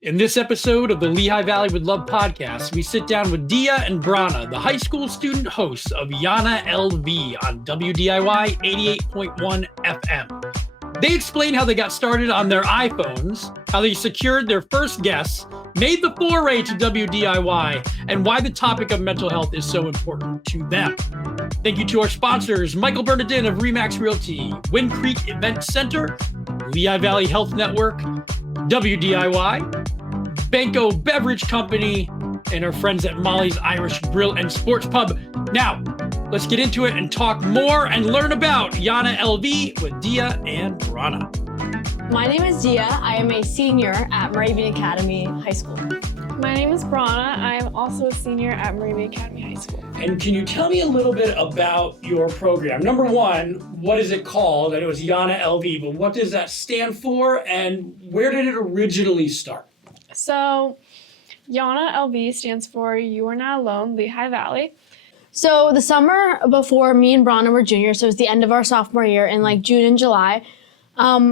In this episode of the Lehigh Valley with Love podcast, we sit down with Diya and Brannagh, the high school student hosts of YANA LV on WDIY 88.1 FM. They explain how they got started on their iPhones, how they secured their first guests, made the foray to WDIY, and why the topic of mental health is so important to them. Thank you to our sponsors, Michael Bernadyn of Remax Realty, Wind Creek Event Center, Lehigh Valley Health Network, WDIY, Banko Beverage Company, and our friends at Molly's Irish Grille and Sports Pub. Now, let's get into it and talk more and learn about YANA LV with Diya and Brannagh. My name is Diya. I am a senior at Moravian Academy High School. My name is Brannagh. I am also a senior at Moravian Academy High School. And can you tell me a little bit about your program? Number one, what is it called? I know it's YANA LV, but what does that stand for and where did it originally start? So, YANA LV stands for You Are Not Alone, Lehigh Valley. So the summer before me and Brannagh were juniors, so it was the end of our sophomore year in like June and July,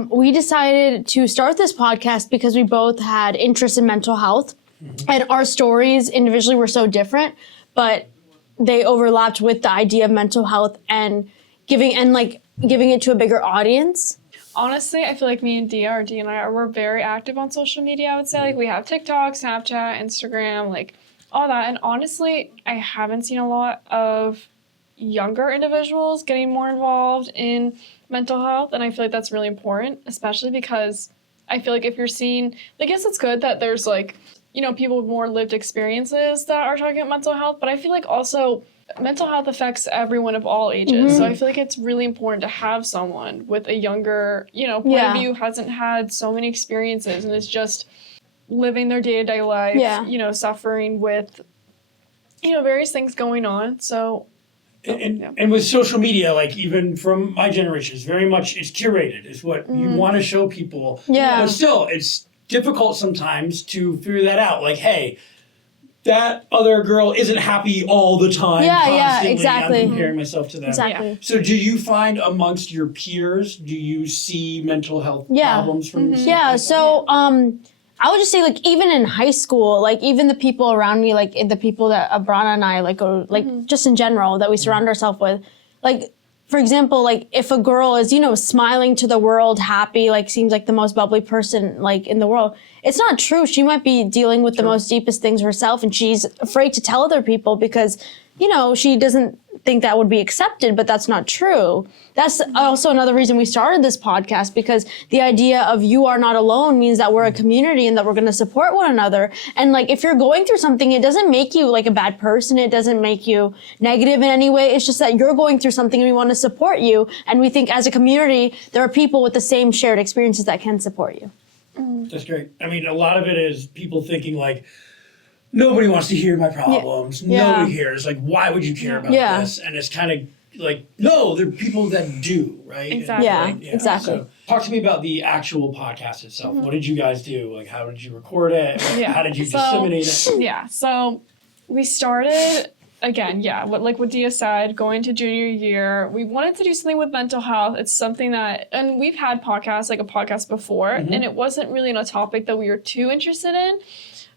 we decided to start this podcast because we both had interest in mental health. And our stories individually were so different, but they overlapped with the idea of mental health and giving it to a bigger audience. Honestly, I feel like me and Diya and I, we're very active on social media, I would say. Like, we have TikTok, Snapchat, Instagram, like, all that. And honestly, I haven't seen a lot of younger individuals getting more involved in mental health. And I feel like that's really important, especially because I feel like if you're seeing, I guess it's good that there's, like, you know, people with more lived experiences that are talking about mental health. But I feel like also mental health affects everyone of all ages. So I feel like it's really important to have someone with a younger, point of view, hasn't had so many experiences and is just living their day-to-day life, suffering with, various things going on. So, and with social media, like even from my generation, it's very much, it's curated. It's what you want to show people. Yeah. But still, it's difficult sometimes to figure that out. Like, hey, that other girl isn't happy all the time. Yeah, exactly. I'm comparing myself to them. Exactly. Yeah. So do you find amongst your peers, do you see mental health problems from yourself? Yeah, so I would just say, like, even in high school, like, even the people around me, like, the people that Brannagh and I, like, go, like, just in general, that we surround ourselves with, like, for example, like, if a girl is, smiling to the world, happy, like, seems like the most bubbly person, like, in the world, it's not true. She might be dealing with the most deepest things herself, and she's afraid to tell other people because, she doesn't think that would be accepted, but that's not true. That's also another reason we started this podcast, because the idea of you are not alone means that we're a community and that we're going to support one another. And like, if you're going through something, it doesn't make you like a bad person. It doesn't make you negative in any way. It's just that you're going through something and we want to support you. And we think as a community, there are people with the same shared experiences that can support you. That's great. I mean, a lot of it is people thinking like, nobody wants to hear my problems. Yeah. Nobody hears. Like, why would you care about this? And it's kind of like, no, there are people that do, right? Exactly. And, Exactly. So talk to me about the actual podcast itself. What did you guys do? Like, how did you record it? How did you disseminate it? Yeah, so we started, again, what Diya said, going to junior year. We wanted to do something with mental health. It's something that, and we've had podcasts, like a podcast before, and it wasn't really on a topic that we were too interested in.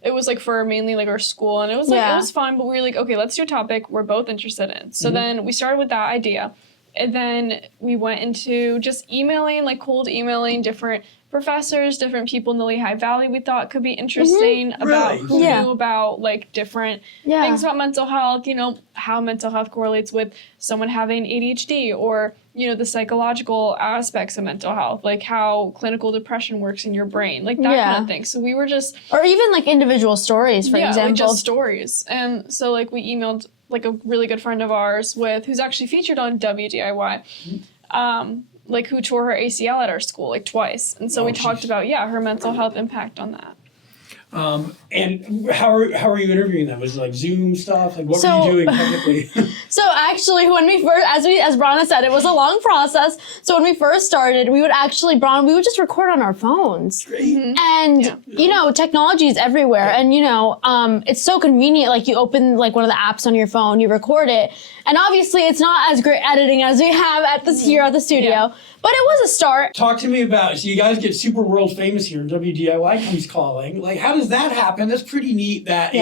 It was like for mainly like our school, and it was like it was fun, but we were like, okay, let's do a topic we're both interested in. So then we started with that idea, and then we went into just emailing, like cold emailing different professors, different people in the Lehigh Valley we thought could be interesting about who knew about like different things about mental health, how mental health correlates with someone having ADHD or, the psychological aspects of mental health, like how clinical depression works in your brain, like that kind of thing. So we were just... Or even like individual stories, for example. Like just stories. And so like we emailed like a really good friend of ours who's actually featured on WDIY, like who tore her ACL at our school like twice. And so we talked about, her mental health impact on that. And how are you interviewing them? Was it like Zoom stuff? Like what were you doing technically? So actually, when we first, as Brannagh said, it was a long process. So when we first started, we would just record on our phones. And technology is everywhere, and it's so convenient. Like you open like one of the apps on your phone, you record it, and obviously it's not as great editing as we have at this here at the studio. But it was a start. Talk to me about, so you guys get super world famous here, and WDIY comes calling. Like, how does that happen? That's pretty neat that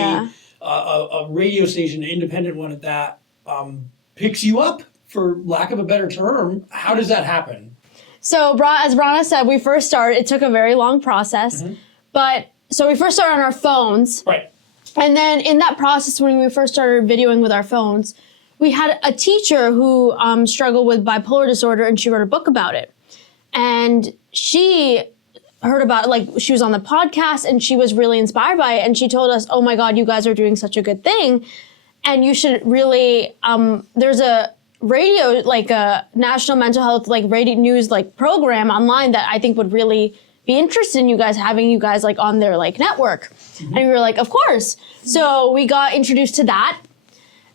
a radio station, an independent one at that, picks you up, for lack of a better term. How does that happen? So, as Brannagh said, we first started, it took a very long process, so we first started on our phones. Right. And then in that process, when we first started videoing with our phones, we had a teacher who struggled with bipolar disorder, and she wrote a book about it. And she heard about it, like she was on the podcast, and she was really inspired by it. And she told us, oh my God, you guys are doing such a good thing. And you should really, there's a radio, like a national mental health, like radio news, like program online that I think would really be interested in you guys, having you guys like on their like network. And we were like, of course. So we got introduced to that.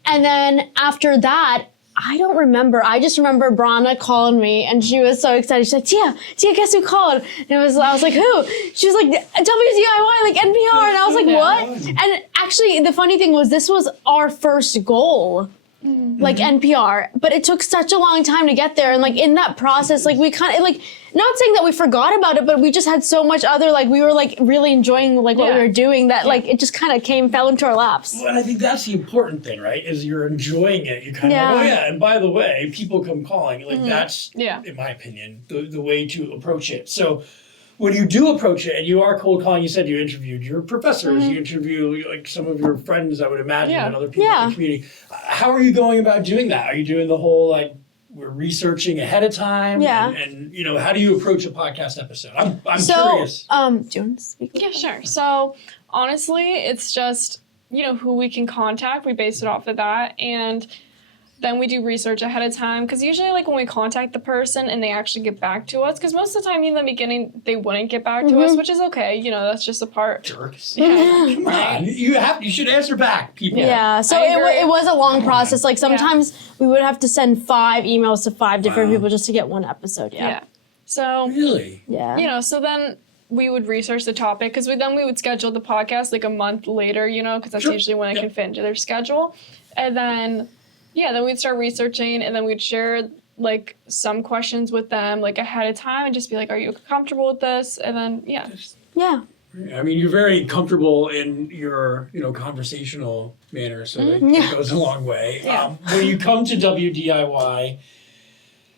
And then after that, I don't remember. I just remember Brannagh calling me, and she was so excited. She's like, Diya, guess who called? And I was like, who? She was like, WDIY, like NPR. And I was like, what? And actually, the funny thing was, this was our first goal, like NPR. But it took such a long time to get there. And like in that process, like we kind of, like, not saying that we forgot about it, but we just had so much other, like we were like really enjoying like what we were doing that like it just kind of fell into our laps. Well, and I think that's the important thing, right? Is you're enjoying it. You're kind of like, oh yeah, and by the way, people come calling. Like that's, in my opinion, the way to approach it. So when you do approach it and you are cold calling, you said you interviewed your professors, you interview like some of your friends, I would imagine, and other people in the community. How are you going about doing that? Are you doing the whole like, we're researching ahead of time, and you know, how do you approach a podcast episode? I'm curious. Do you want to speak? Yeah, sure. So honestly, it's just, you know, who we can contact. We base it off of that, and then we do research ahead of time, because usually like when we contact the person and they actually get back to us, because most of the time in the beginning they wouldn't get back to us, which is okay. You know, that's just a part. Jerks. Yeah. Come on. You should answer back, people. Yeah. So it was a long process. Like sometimes we would have to send 5 emails to 5 different people just to get one episode. Yeah. So really. Yeah. You know, so then we would research the topic, because then we would schedule the podcast like a month later. You know, because that's usually when it can fit into their schedule, and then. Yeah, then we'd start researching, and then we'd share like some questions with them like ahead of time, and just be like, "Are you comfortable with this?" And then I mean, you're very comfortable in your conversational manner, so that goes a long way. When you come to WDIY,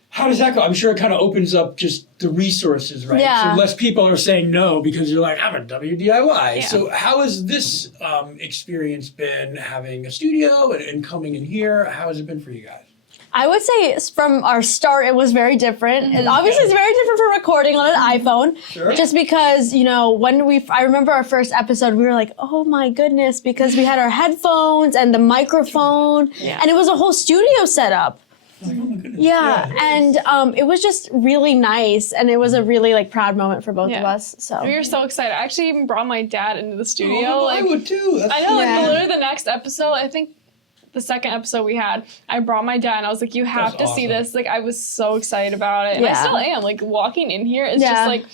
how does that go? I'm sure it kind of opens up just the resources, right? Yeah. So less people are saying no because you're like, I'm a WDIY. Yeah. So how has this experience been, having a studio and coming in here? How has it been for you guys? I would say from our start, it was very different. And obviously, it's very different from recording on an iPhone. Sure. Just because, you know, I remember our first episode, we were like, oh my goodness, because we had our headphones and the microphone, and it was a whole studio setup. Like, oh my goodness. Yeah, and it was just really nice, and it was a really like proud moment for both of us. So we were so excited. I actually even brought my dad into the studio. Oh, I would too. I know, like literally the next episode, I think the second episode we had, I brought my dad, and I was like, you have to see this. Like, I was so excited about it, and I still am. Like, walking in here is just like,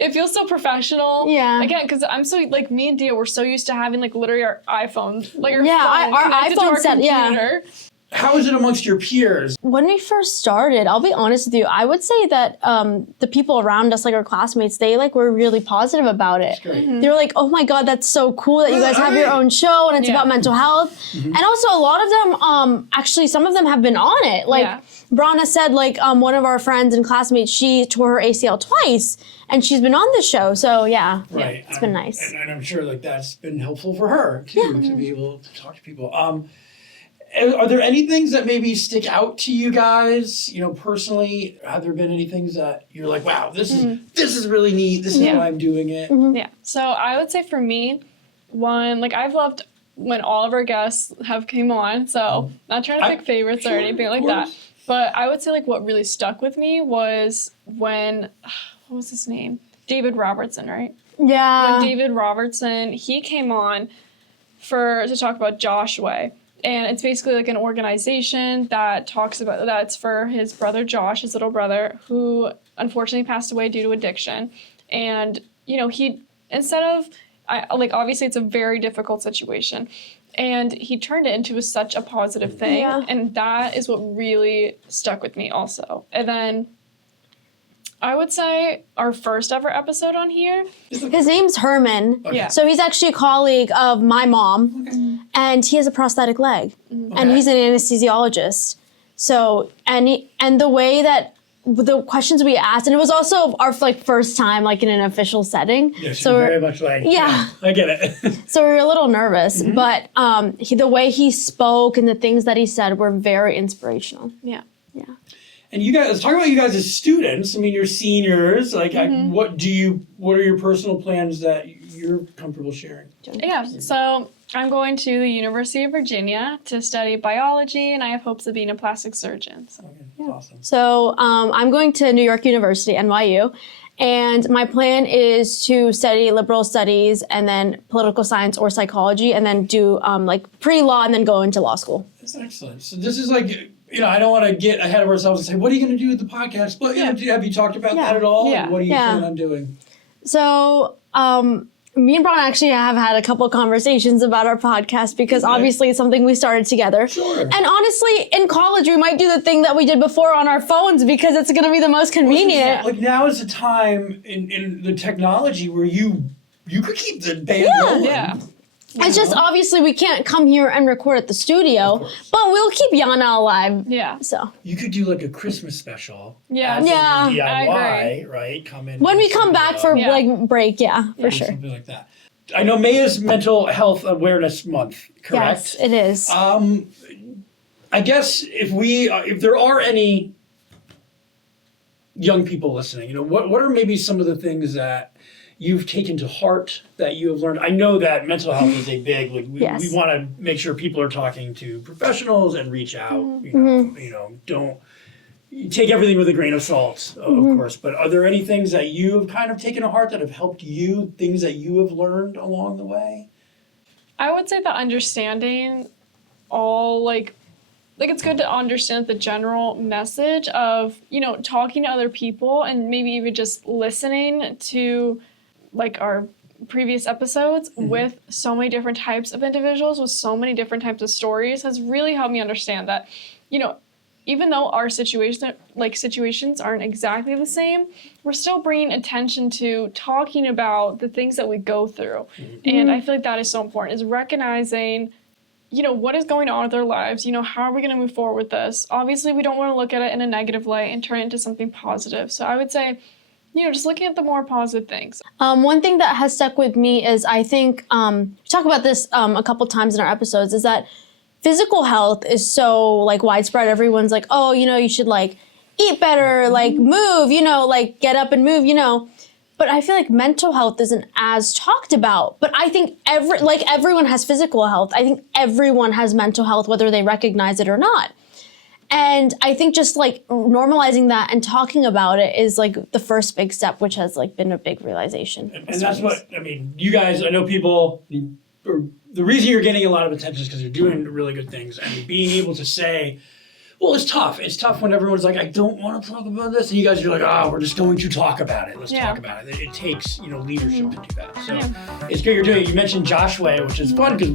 it feels so professional. Yeah. Again, because I'm so, like, me and Diya, we're so used to having, like, literally our iPhone, like, our phone our iPhone set, computer. How is it amongst your peers? When we first started, I'll be honest with you, I would say that the people around us, like our classmates, they like were really positive about it. They were like, oh my God, that's so cool that you guys have your own show and it's about mental health. And also a lot of them, actually some of them have been on it. Like Brannagh said, like one of our friends and classmates, she tore her ACL twice and she's been on the show. So it's been nice. And I'm sure like that's been helpful for her too, to be able to talk to people. Are there any things that maybe stick out to you guys, you know, personally? Have there been any things that you're like, wow, this is really neat. This is why I'm doing it. Yeah. So I would say for me, one, like I've loved when all of our guests have came on. So not trying to pick favorites or anything like that. But I would say like what really stuck with me was when, what was his name? David Robertson, right? Yeah. When David Robertson, he came on to talk about Joshua. And it's basically like an organization that talks about, that's for his brother Josh, his little brother, who unfortunately passed away due to addiction. And, you know, he, instead of, obviously it's a very difficult situation. And he turned it into such a positive thing. Yeah. And that is what really stuck with me also. And then I would say our first ever episode on here. His name's Herman. Okay. Yeah. So he's actually a colleague of my mom, and he has a prosthetic leg, and he's an anesthesiologist. So, and the way that the questions we asked, and it was also our first time in an official setting. Yeah, she's so very much like, yeah. I get it. So we were a little nervous, but the way he spoke and the things that he said were very inspirational. Yeah. Yeah. And you guys, let's talk about you guys as students. I mean, you're seniors. What are your personal plans that you're comfortable sharing? Yeah, so I'm going to the University of Virginia to study biology, and I have hopes of being a plastic surgeon. So. Okay, awesome. So I'm going to New York University, NYU, and my plan is to study liberal studies and then political science or psychology, and then do pre-law and then go into law school. That's excellent. So this is I don't want to get ahead of ourselves and say, what are you going to do with the podcast? But have you talked about that at all? Yeah. What are you planning on doing? So me and Brannagh actually have had a couple of conversations about our podcast because obviously it's something we started together. Sure. And honestly, in college, we might do the thing that we did before on our phones because it's going to be the most convenient. Now is the time in the technology where you could keep the band rolling. Yeah. It's just obviously we can't come here and record at the studio, but we'll keep YANA alive. Yeah. So You could do a Christmas special. Yeah. As a Yeah. I DIY, right? Come in. when we come back for break, for sure. Something like that. I know May is Mental Health Awareness Month, correct? Yes, it is. I guess if there are any young people listening, what are maybe some of the things that you've taken to heart that you have learned? I know that mental health is a big, we want to make sure people are talking to professionals and reach out, don't take everything with a grain of salt, of course, but are there any things that you've kind of taken to heart that have helped you, things that you have learned along the way? I would say that understanding all it's good to understand the general message of, talking to other people and maybe even just listening to our previous episodes with so many different types of individuals with so many different types of stories has really helped me understand that, even though our situations aren't exactly the same, we're still bringing attention to talking about the things that we go through. And I feel like that is so important, is recognizing, what is going on with our lives? How are we going to move forward with this? Obviously, we don't want to look at it in a negative light and turn it into something positive. So I would say, just looking at the more positive things. One thing that has stuck with me is I think, we talk about this a couple times in our episodes, is that physical health is so widespread. Everyone's like, oh, you should eat better, move, get up and move, But I feel like mental health isn't as talked about. But I think everyone has physical health. I think everyone has mental health, whether they recognize it or not. And I think just normalizing that and talking about it is the first big step, which has been a big realization. And that's you guys, I know people, the reason you're getting a lot of attention is because you're doing really good things, and being able to say, well, it's tough. It's tough when everyone's like, I don't want to talk about this. And you guys are like, we're just going to talk about it. Let's talk about it. It takes, leadership to do that. So it's great you're doing it. You mentioned Joshua, which is fun because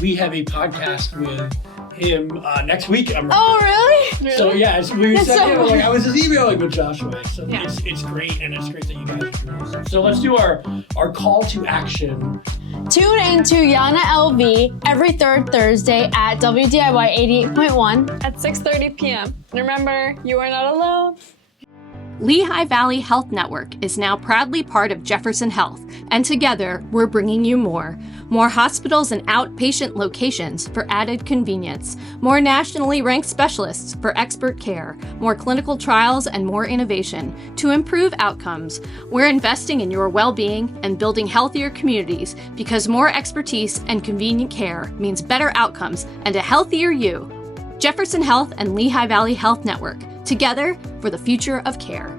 we have a podcast with him next week. Oh, really? So yeah, we said, so I was just emailing with Joshua. So it's great, and it's great that you guys are doing this. So let's do our call to action. Tune into YANA LV every third Thursday at WDIY 88.1 at 6:30 p.m. And remember, you are not alone. Lehigh Valley Health Network is now proudly part of Jefferson Health, and together we're bringing you more. More hospitals and outpatient locations for added convenience. More nationally ranked specialists for expert care. More clinical trials and more innovation to improve outcomes. We're investing in your well-being and building healthier communities because more expertise and convenient care means better outcomes and a healthier you. Jefferson Health and Lehigh Valley Health Network, together for the future of care.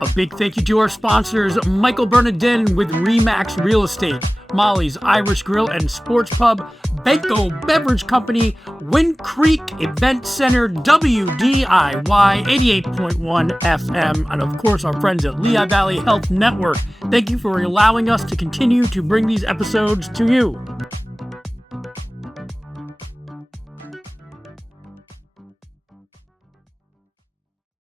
A big thank you to our sponsors, Michael Bernadyn with Remax Real Estate, Molly's Irish Grill and Sports Pub, Banko Beverage Company, Wind Creek Event Center, WDIY 88.1 FM, and of course our friends at Lehigh Valley Health Network. Thank you for allowing us to continue to bring these episodes to you.